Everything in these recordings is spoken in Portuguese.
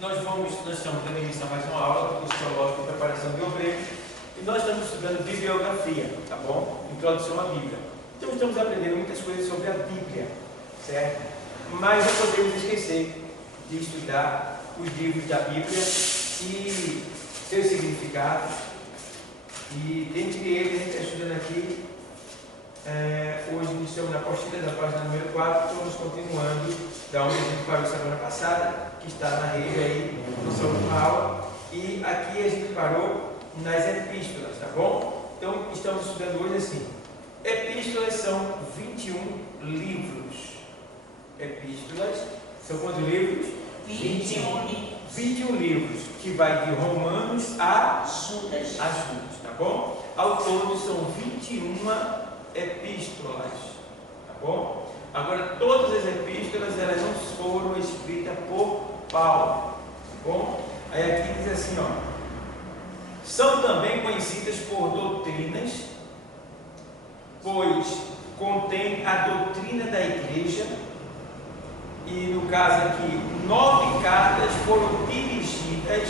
Nós estamos dando início a mais uma aula do curso teológico de preparação de obreiros e nós estamos estudando bibliografia, tá bom? Introdução à Bíblia. Então estamos aprendendo muitas coisas sobre a Bíblia, certo? Mas não podemos esquecer de estudar os livros da Bíblia e seus significados. E dentre eles, a gente está estudando aqui, hoje estamos na apostila da página número 4, estamos continuando da onde a gente parou semana passada, que está na rede aí, no seu aula, e aqui a gente parou nas epístolas, tá bom? Então estamos estudando hoje assim, epístolas são 21 livros. Epístolas são quantos livros? 21 livros. 21 livros, que vai de Romanos a Judas, tá bom? Ao todo são 21 epístolas, tá bom? Agora, todas as epístolas, elas não foram escritas por Paulo, tá bom? Aí aqui diz assim, ó, são também conhecidas por doutrinas, pois contém a doutrina da igreja. E no caso aqui, 9 cartas foram dirigidas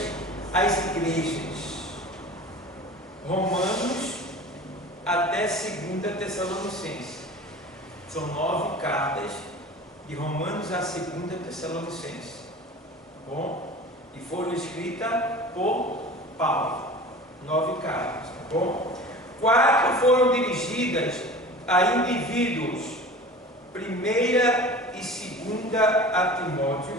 às igrejas, Romanos até 2 Tessalonicenses. São 9 cartas de Romanos a 2 Tessalonicenses, tá bom? E foram escritas por Paulo, 9 cartas, tá bom? 4 foram dirigidas a indivíduos, 1ª e 2ª a Timóteo,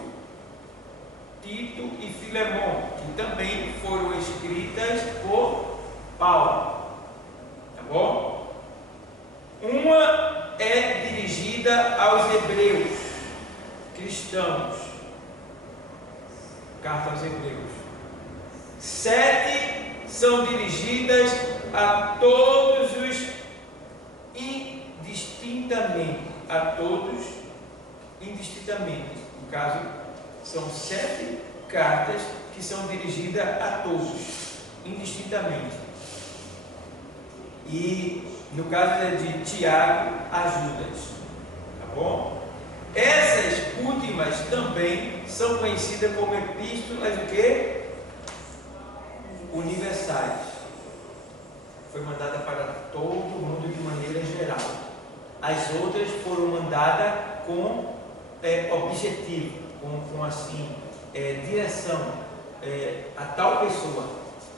Tito e Filemon, que também foram escritas por Paulo, tá bom? Uma é dirigida aos hebreus, cristãos, carta aos hebreus. 7 são dirigidas a todos os indistintamente. A todos indistintamente. No caso, são 7 cartas que são dirigidas a todos indistintamente. E no caso é de Tiago a Judas, tá bom? Essas últimas também são conhecidas como epístolas o quê? Universais. Foi mandada para todo mundo de maneira geral. As outras foram mandadas com objetivo, com assim, direção a tal pessoa,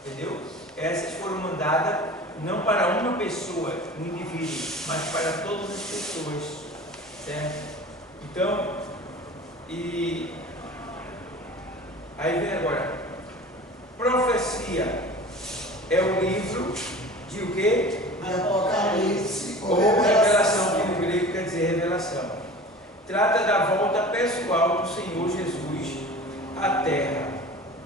entendeu? Essas foram mandadas não para uma pessoa, um indivíduo, mas para todas as pessoas, certo? Então, e aí vem agora, profecia é o livro de o quê? Apocalipse Ou revelação, que no grego quer dizer revelação. Trata da volta pessoal do Senhor Jesus à terra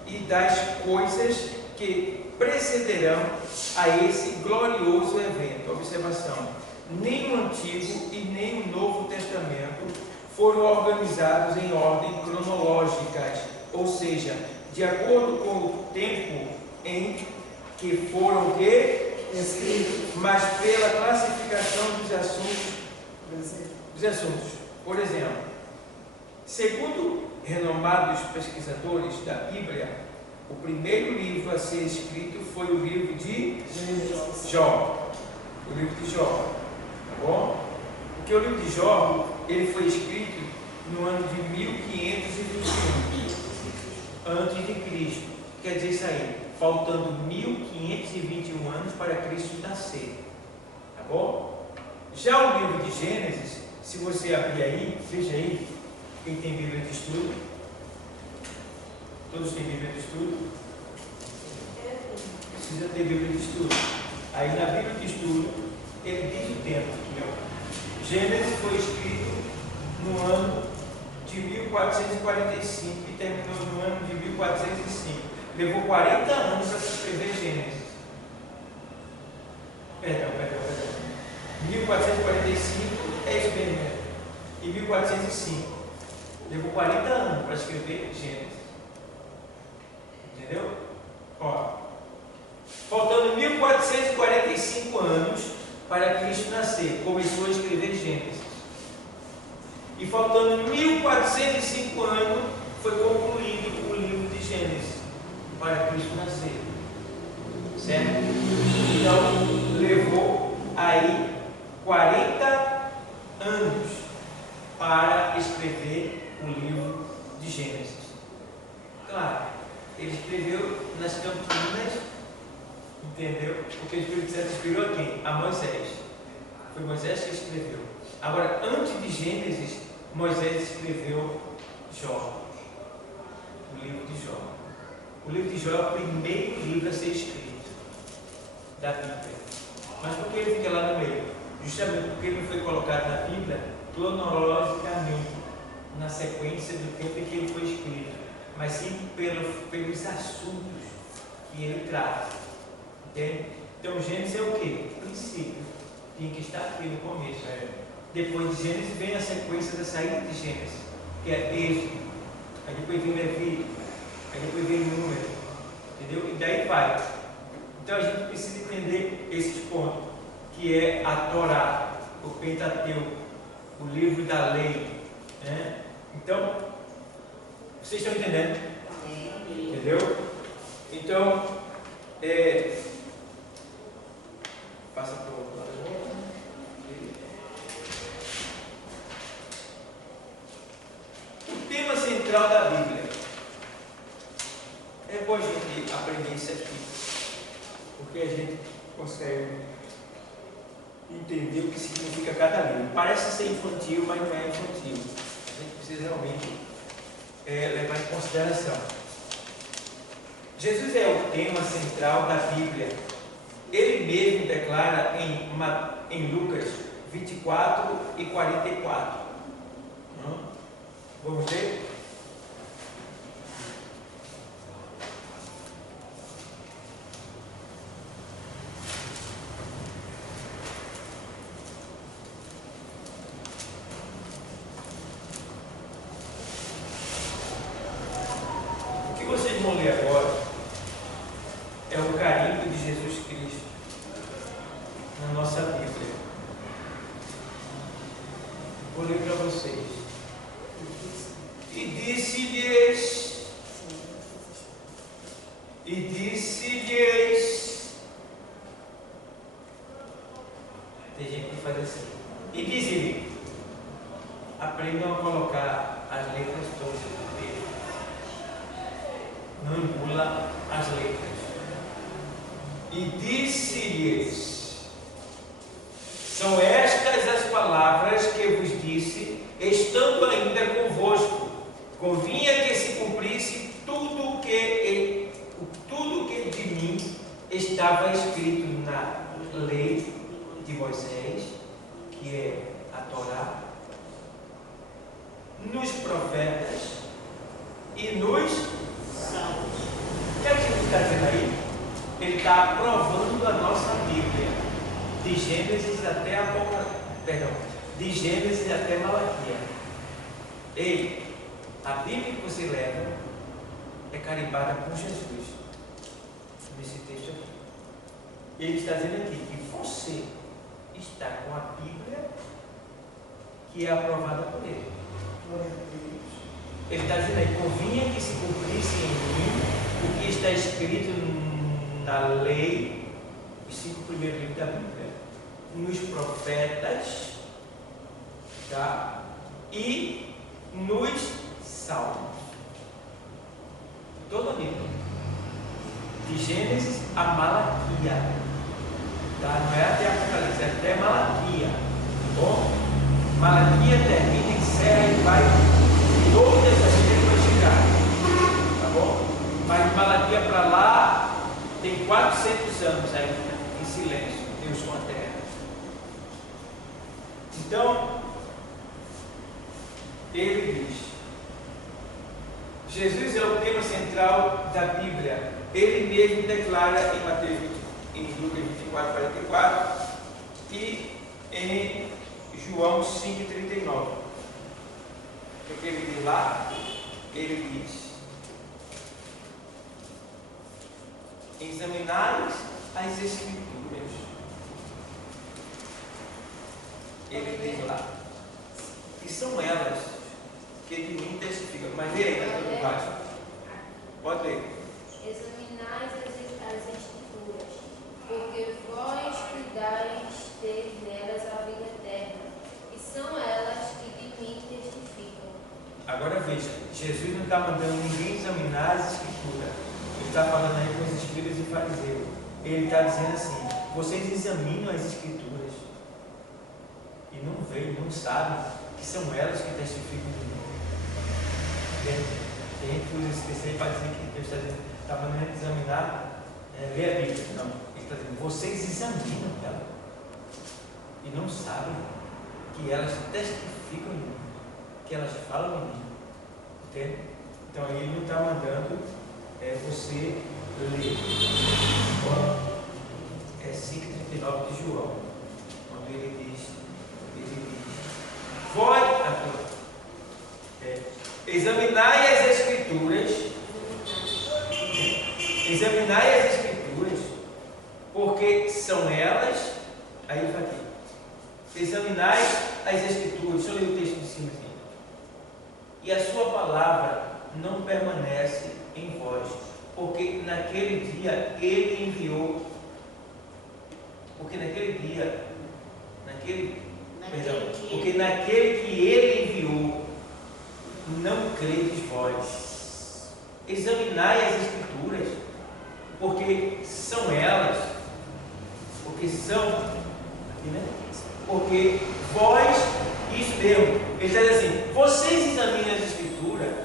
e das coisas que precederão a esse glorioso evento. Observação: nem o Antigo e nem o Novo Testamento foram organizados em ordem cronológicas, ou seja, de acordo com o tempo em que foram escritos, mas pela classificação dos assuntos. Por exemplo, segundo renomados pesquisadores da Bíblia, o primeiro livro a ser escrito foi o livro de Jó. O livro de Jó, tá bom? Porque o livro de Jó, ele foi escrito no ano de 1521 antes de Cristo. Quer dizer isso aí, faltando 1521 anos para Cristo nascer, tá bom? Já o livro de Gênesis, se você abrir aí, veja aí, quem tem Bíblia de estudo, todos têm Bíblia de estudo? Precisa ter Bíblia de estudo. Aí na Bíblia de estudo, ele diz o tempo aqui, ó. Gênesis foi escrito no ano de 1445 e terminou no ano de 1405. Levou 40 anos para se escrever Gênesis. Perdão. 1445 é isso mesmo, né? E 1405. Levou 40 anos para escrever Gênesis. Entendeu? Ó. Faltando 1445 anos para Cristo nascer, começou a escrever Gênesis. E faltando 1405 anos, foi concluído o livro de Gênesis para Cristo nascer. Certo? Então, levou aí 40 anos para escrever o livro de Gênesis. Claro, ele escreveu nas Campinas, entendeu? Porque o Espírito Santo inspirou a quem? A Moisés. Foi Moisés que escreveu. Agora, antes de Gênesis, Moisés escreveu Jó, o livro de Jó. O livro de Jó é o primeiro livro a ser escrito da Bíblia. Mas por que ele fica lá no meio? Justamente porque ele foi colocado na Bíblia cronologicamente, na sequência do tempo em que ele foi escrito, mas sim pelos assuntos que ele trata. Entende? Então, Gênesis é o quê? O princípio. Tinha que estar aqui no começo. Depois de Gênesis vem a sequência da saída de Gênesis, que é Êxodo. Aí depois vem Levítico. Aí depois vem Número. Entendeu? E daí vai. Então a gente precisa entender esses pontos, que é a Torá, o Pentateuco, o livro da lei. Né? Então, vocês estão entendendo? Entendeu? Então, passa para o outro lado. O tema central da Bíblia. É bom a gente aprender isso aqui, porque a gente consegue entender o que significa cada livro. Parece ser infantil, mas não é infantil. A gente precisa realmente levar em consideração. Jesus é o tema central da Bíblia. Ele mesmo declara em Lucas 24 e 44. Vamos ver? O que vocês vão ler agora é o carimbo de Jesus Cristo na nossa Bíblia. Vou ler para vocês. E disse-lhes, tem gente que faz assim, e disse-lhe, aprendam a colocar as letras todas do texto, não engula as letras. E disse-lhes, são estas as palavras que vos disse, estando ainda convosco, convinha que se cumprisse tudo que de mim estava escrito na lei de Moisés, que é a Torá, nos profetas e nos salmos. O que é que ele está dizendo aí? Ele está aprovando a nossa Bíblia, de Gênesis até de Gênesis até Malaquia. Ei, a Bíblia que você leva é carimbada por Jesus, nesse texto aqui. Ele está dizendo aqui que você está com a Bíblia que é aprovada por ele. Ele está dizendo aí, convinha que se cumprisse em mim o que está escrito na lei, os 5 primeiros livros da Bíblia, nos profetas, tá? E nos salmos. Toda a Bíblia, de Gênesis a Malaquia, tá? Não é até Apocalipse, é até Malaquia, tá bom? Malaquia termina, encerra e vai, todas as vezes vai chegar, tá bom? Mas de Malaquia para lá tem 400 anos ainda em silêncio, Deus com a terra. Então, ele diz, Jesus é o tema central da Bíblia. Ele mesmo declara em Mateus 20, em Lucas 24, 44 e em João 5,39. O que ele diz lá? Ele diz, examinai as Escrituras. Ele diz lá, que são elas que de mim testificam. Mas vê aí, está tudo baixo. Pode ler. Examinais as Escrituras, porque vós cuidais ter nelas a vida eterna, e são elas que de mim testificam. Agora veja, Jesus não está mandando ninguém examinar as Escrituras. Ele está falando aí com os escribas e fariseus. Ele está dizendo assim: vocês examinam as Escrituras e não veem, não sabem que são elas que testificam de mim. Tem gente que usa esse texto aí para dizer que Deus está mandando examinar, ler a Bíblia. Não, ele está dizendo: vocês examinam ela e não sabem que elas testificam de mim, que elas falam de mim. Entende? Então ele não está mandando você ler. É 5,39 de João, quando ele diz examinai as Escrituras, porque são elas, aí ele vai aqui, examinai as Escrituras, deixa eu ler o texto de cima aqui, e a sua palavra não permanece em vós, porque naquele dia ele enviou, porque naquele que ele enviou, não credes vós. Examinai as Escrituras, porque são elas, porque vós, isso mesmo, ele está dizendo assim: vocês examinam as Escrituras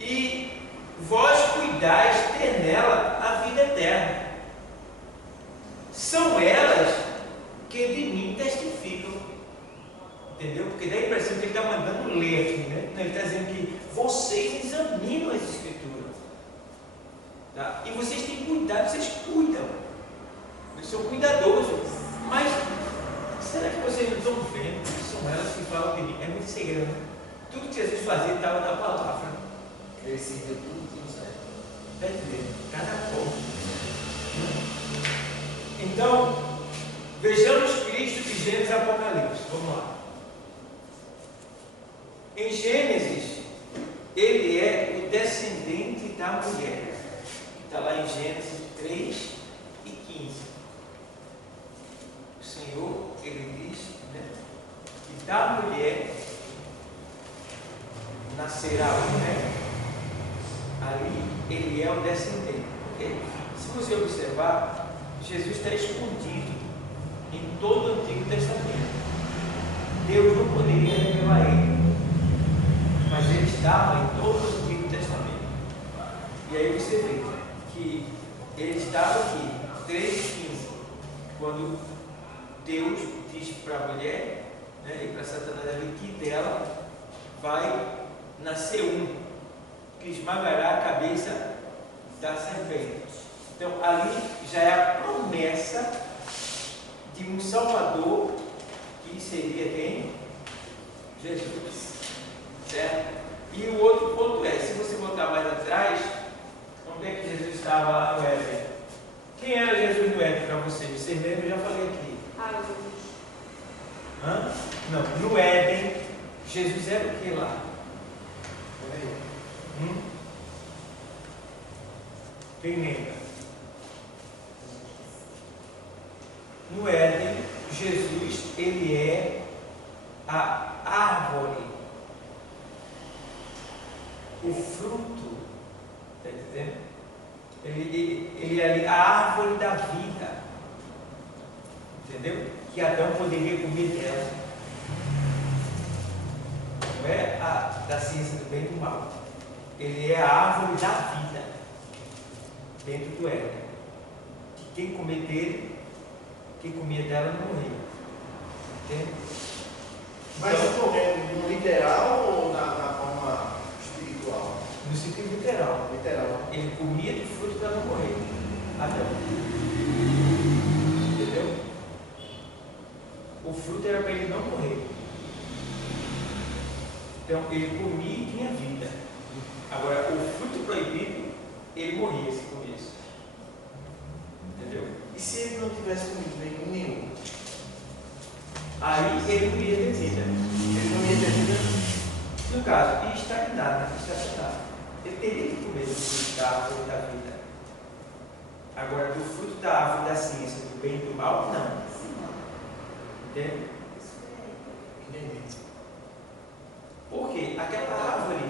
e vós cuidais ter nela a vida eterna. São elas que de mim testificam. Entendeu? Porque dá a impressão que ele está mandando ler aqui, né? Ele está dizendo que vocês examinam as Escrituras. Tá? E vocês têm cuidado, vocês cuidam. Vocês são cuidadosos. Mas será que vocês não estão vendo que são elas que falam de mim? É muito segredo, né? Tudo que Jesus fazia estava na palavra. Crescendo tudo, certo? Está entendendo? Cada ponto. Então, vejamos Cristo de Gênesis e Apocalipse. Vamos lá. Em Gênesis, ele é o descendente da mulher. Está lá em Gênesis 3 e 15. O Senhor, ele diz, né, que da mulher nascerá um, né? Ali ele é o descendente. Okay? Se você observar, Jesus está escondido em todo o Antigo Testamento. Deus não poderia revelar ele, mas ele estava em todo o Antigo Testamento. E aí você vê que ele estava aqui, 3,15, quando Deus diz para a mulher, né, e para Satanás ali, que dela vai nascer um, que esmagará a cabeça da serpente. Então ali já é a promessa de um Salvador, que seria quem? Jesus. Certo? E o outro ponto é, se você voltar mais atrás, onde é que Jesus estava lá no Éden? Quem era Jesus no Éden para vocês? Vocês lembram? Eu já falei aqui. Hã? Não, no Éden, Jesus era o que lá? Quem lembra? No Éden, Jesus, ele é a árvore, o fruto, está entendendo? Ele é a árvore da vida, entendeu? Que Adão poderia comer dela. Não é a da ciência do bem e do mal. Ele é a árvore da vida dentro do Éden. Que quem comer dele, quem comia dela não morria. Entende? Mas Então, no literal ou na forma espiritual? no sentido literal. Literal. Ele comia do fruto para não morrer. Adão. Entendeu? O fruto era para ele não morrer. Então ele comia e tinha vida. Agora, o fruto proibido, ele morria se comesse. Entendeu? E se ele não tivesse comido nenhum? Aí ele não ia ter vida. Ele não ia ter vida, no caso, e estagnado, estacionado. Ele teria que comer do fruto da árvore da vida. Agora, do fruto da árvore da ciência, do bem e do mal, não. Entende? Porque aquela árvore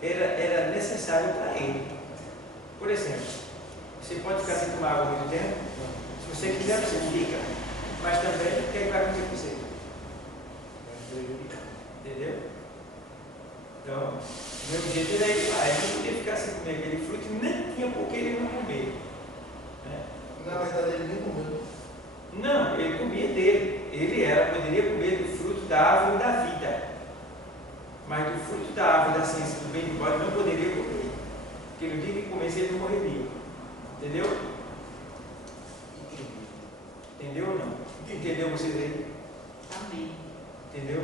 era necessária para ele. Por exemplo, você pode ficar sem tomar água muito tempo. Se você quiser, você fica. Mas também, o que é que vai acontecer com você? Entendeu? Então, do mesmo jeito ele não podia ficar sem comer aquele fruto e nem tinha por que ele não comer. Na verdade, ele nem comeu. Não, ele comia dele. Poderia comer do fruto da árvore da vida. Mas do fruto da árvore da ciência do bem e do mal ele não poderia comer. Porque no dia que comesse ele não morreria. Entendeu? Entendeu ou não? Entendeu vocês aí? Amém. Entendeu?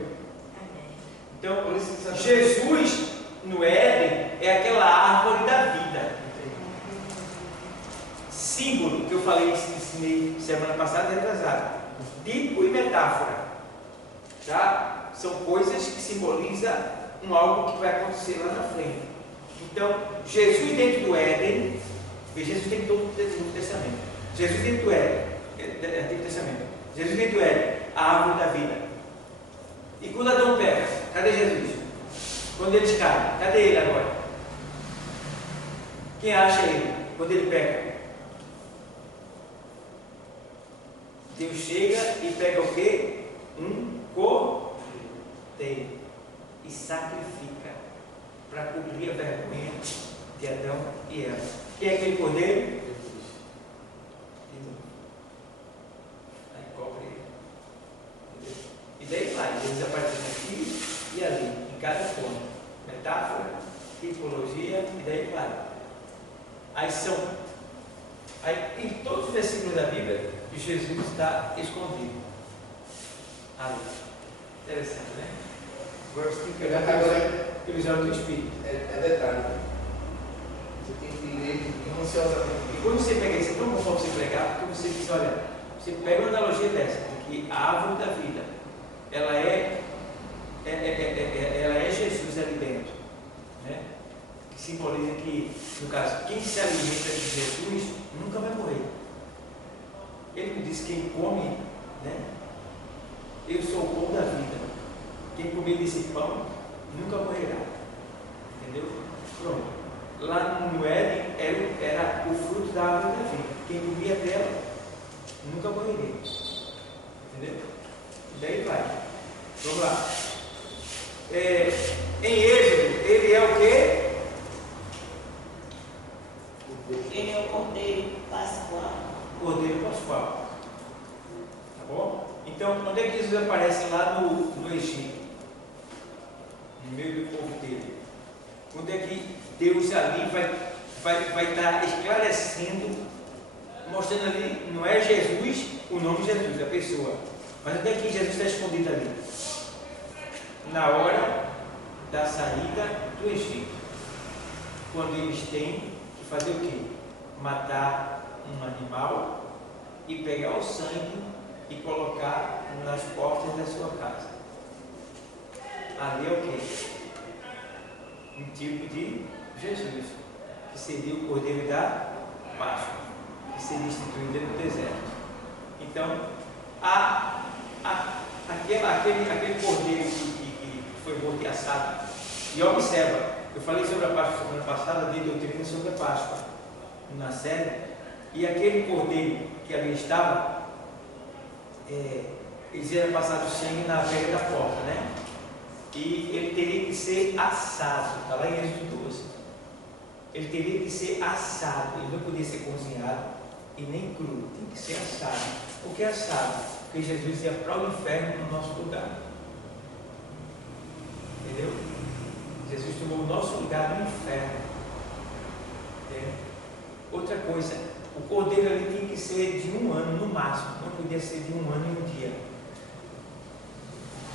Amém. Então, Por isso que Jesus no Éden é aquela árvore da vida. Símbolo que eu falei, ensinei semana passada, retrasado. Tipo e metáfora. Tá? São coisas que simbolizam algo que vai acontecer lá na frente. Então, Jesus dentro do Éden, porque Jesus tem todo o Antigo Testamento. Jesus dentro do Éden, Antigo Testamento. Jesus dentro do Éden, a árvore da vida. E quando Adão peca, cadê Jesus? Quando eles caem, cadê ele agora? Quem acha ele quando ele peca? Deus chega e pega o quê? Um cordeiro e sacrifica para cobrir a vergonha de Adão e Eva. Quem é aquele cordeiro? Aí cobre ele. E daí vai, Deus aparecendo aqui e ali, em cada ponto. Metáfora, tipologia, e daí vai. Aí em todos os versículos da Bíblia, Jesus está escondido. Ali. Interessante, né? Agora você tem que olhar pelos olhos do Espírito. É detalhe. Você tem que ler minuciosamente. E quando você pega isso, é tão bom para você pregar, porque você diz, olha, você pega uma analogia dessa, de que a árvore da vida, ela é Jesus ali dentro, né? Que simboliza que, no caso, quem se alimenta de Jesus nunca vai morrer. Ele me disse, quem come, né? Eu sou o pão da vida. Quem comer desse pão nunca morrerá. Entendeu? Pronto. Lá no Éden era o fruto da árvore da vida. Quem comia dela nunca morreria. Entendeu? E daí vai. Vamos lá. Em Êxodo, ele é o quê? Ele é o Cordeiro Pascual. Cordeiro Pascual. Tá bom? Então, onde é que Jesus aparece lá no Egito? No meio do povo dele. Onde é que Deus ali vai estar esclarecendo, mostrando ali, não é Jesus, o nome de Jesus, a pessoa. Mas onde é que Jesus está escondido ali? Na hora da saída do Egito. Quando eles têm que fazer o quê? Matar um animal e pegar o sangue e colocar nas portas da sua casa. Ali é o quê? Um tipo de Jesus, que seria o Cordeiro da Páscoa, que seria instituído no deserto. Então, aquele cordeiro que foi morto e assado. E observa, eu falei sobre a Páscoa semana passada, dei doutrina sobre a Páscoa na série, e aquele cordeiro que ali estava, eles iam passar o sangue na beira da porta, né? E ele teria que ser assado, está lá em Êxodo 12. Ele teria que ser assado, ele não podia ser cozinhado e nem cru, tem que ser assado. Por que assado? Porque Jesus ia para o inferno no nosso lugar. Entendeu? Jesus tomou o nosso lugar no inferno. Entendeu? Outra coisa, o cordeiro ali tinha que ser de 1 ano no máximo, não podia ser de 1 ano e 1 dia.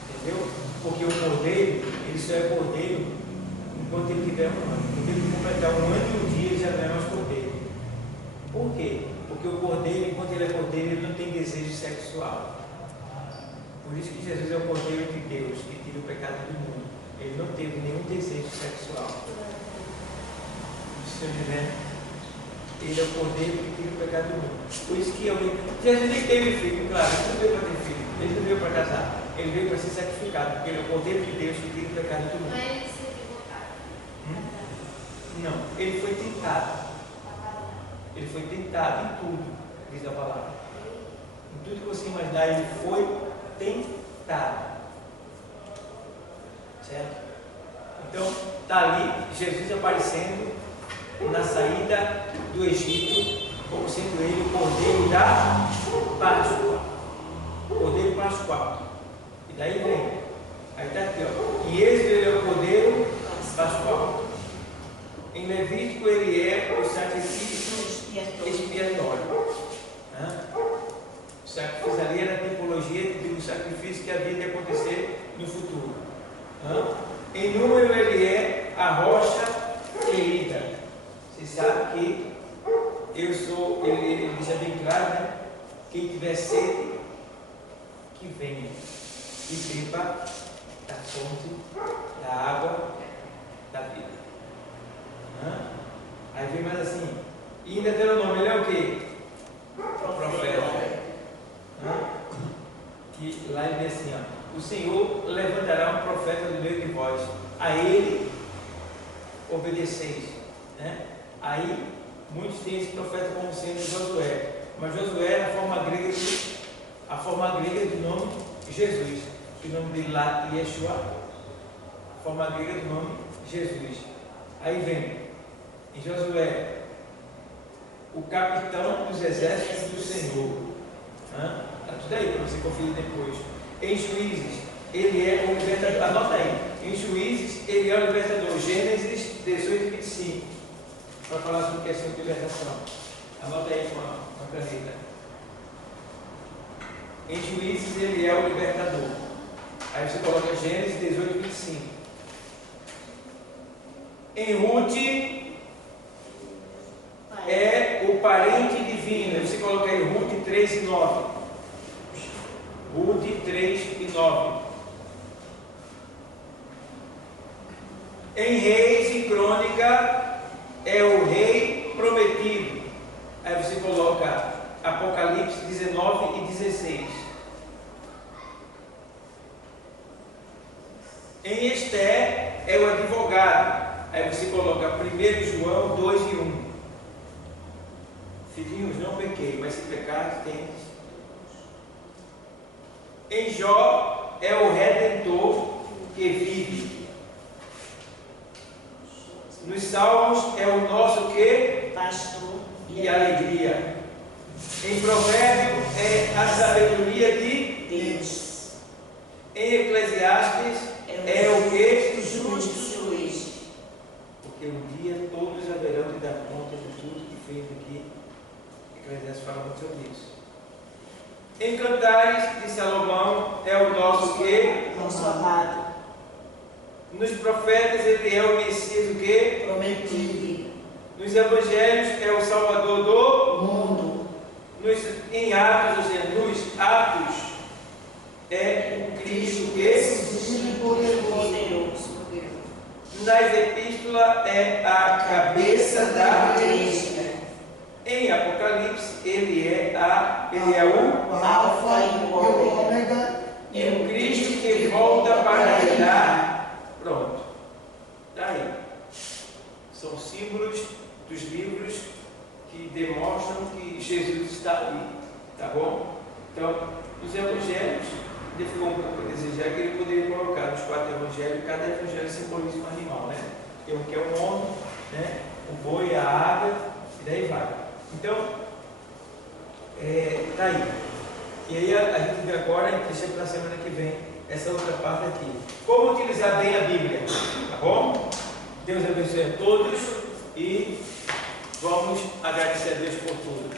Entendeu? Porque o cordeiro, ele só é cordeiro enquanto ele tiver 1 ano. Quando ele completar 1 ano e 1 dia, ele já não é mais cordeiro. Por quê? Porque o cordeiro, enquanto ele é cordeiro, ele não tem desejo sexual. Por isso que Jesus é o Cordeiro de Deus que tira o pecado do mundo. Ele não teve nenhum desejo sexual. Você está entendendo? Ele é o Cordeiro que tira o pecado do mundo. Por isso que Jesus nem teve filho, claro, ele não veio para ter filho, ele não veio para casar, ele veio para ser sacrificado, porque ele é o Cordeiro de Deus que tira o pecado do mundo. Mas ele se equivocado. Não, ele foi tentado. Ele foi tentado em tudo, diz a palavra. Em tudo que você imaginar, ele foi tentado. Certo? Então, está ali Jesus aparecendo na saída do Egito, como sendo ele o Cordeiro da Páscoa. Cordeiro Pascual. E daí vem. Aí está aqui, ó. E ele é o Cordeiro Pascual. Em Levítico ele é o sacrifício expiatório. O sacrifício ali era a tipologia do sacrifício que havia de acontecer no futuro. Em Número ele é a rocha querida. Você sabe que eu sou, ele deixa bem claro, né? Quem tiver sede, que venha e beba da fonte da água da vida. Aí vem mais assim, e ainda tem o nome, ele é o quê? Profeta. Que lá ele diz assim, ó, o Senhor levantará um profeta do meio de vós, a ele obedeceis. Aí muitos têm esse profeta como sendo Josué, mas Josué é a forma grega do nome Jesus, que o nome dele lá é Yeshua, a forma grega do nome Jesus. Aí vem em Josué, o capitão dos exércitos do Senhor. Está tudo aí para você conferir depois. Em Juízes, ele é o libertador. Anota aí. Em Juízes, ele é o libertador. Gênesis 18, 25. Para falar sobre questão de libertação. Anota aí com uma caneta. Em Juízes, ele é o libertador. Aí você coloca Gênesis 18, 25. Em Ruth, é o parente divino. Você coloca aí Ruth 3 e 9. Ruth 3 e 9. Em Reis e Crônica, é o rei prometido. Aí você coloca Apocalipse 19 e 16. Em Esther, é o advogado. Aí você coloca 1 João 2 e 1. Filhinhos, não pequei, mas se pecar, tem. Em Jó, é o Redentor que vive. Nos Salmos, é o nosso que? Pastor E alegria. Em Provérbio, é a sabedoria de Deus. Em Eclesiastes, é o que? Justo juiz. Porque um dia todos haverão de dar conta de tudo que fez aqui. Eclesiastes fala muito sobre isso. Em Cantares de Salomão, é o nosso que? Nosso amado. Nos profetas, ele é o Messias o que? Prometido. Nos Evangelhos, é o Salvador do Mundo. em Atos, ou seja, nos Atos, é o Cristo que? Poderoso. Nas Epístolas, é a cabeça da igreja. Em Apocalipse, ele é o Alfa e o Ômega. É o Cristo que volta para reinar. Pronto. Daí. São símbolos dos livros que demonstram que Jesus está ali. Tá bom? Então, nos Evangelhos, ele ficou um pouco a desejar que ele poderia colocar nos 4 Evangelhos, cada Evangelho simboliza um animal, né? Tem um que é o homem, né? O boi, a águia, e daí vai. Então, tá aí. E aí a gente vê agora, a gente deixa para a semana que vem, essa outra parte aqui. Como utilizar bem a Bíblia, tá bom? Deus abençoe a todos e vamos agradecer a Deus por tudo.